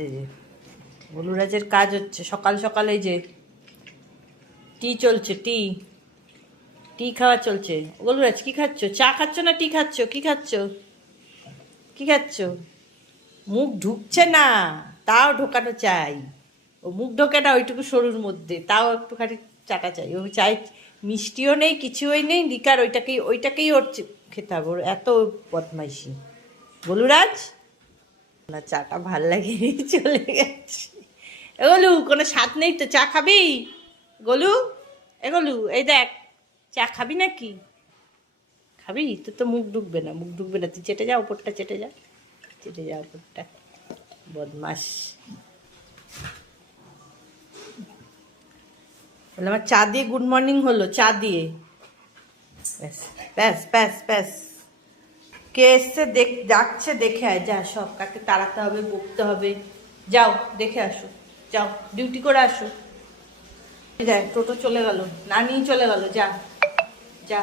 এই যে বলুরাজের কাজ হচ্ছে সকাল সকাল। এই যে টি চলছে, টি টি খাওয়া চলছে। বলুরাজ কি খাচ্ছ? চা খাচ্ছ না টি খাচ্ছ? কি খাচ্ছ? কি খাচ্ছ? মুখ ঢুকছে না, তাও ঢোকানো চাই। ও মুখ ঢোকে না ওইটুকু সরুর মধ্যে, তাও একটুখানি চাটা চাই। ও চাই মিষ্টিও নেই, কিছুই নেই, লিকার ওইটাকেই ওইটাকেই ওর খেতে হবে। ওর এত বদমাইশি বলুরাজ। না চাটা ভাল লাগে, চলে গেছে। এ গলু, কোনো স্বাদ নেই তো? চা খাবি গলু? এ গলু, এই দেখ, চা খাবি নাকি? খাবি তো? তো মুখ ঢুকবে না, মুখ ঢুকবে না। তুই চেটে যা ওপরটা, চেটে যা, চেটে যা ওপরটা, বদমাস। বলে আমার চা দিয়ে গুড মর্নিং হলো, চা দিয়ে। ব্যাস ব্যাস ব্যাস ব্যাস। কে এসছে দেখ, ডাকছে, দেখে আয় যা। সব কাকে তাড়াতে হবে, বকতে হবে। যাও দেখে আসো, যাও ডিউটি করে আসো। দেখ টোটো চলে গেল, নানি চলে গেল, যা যা।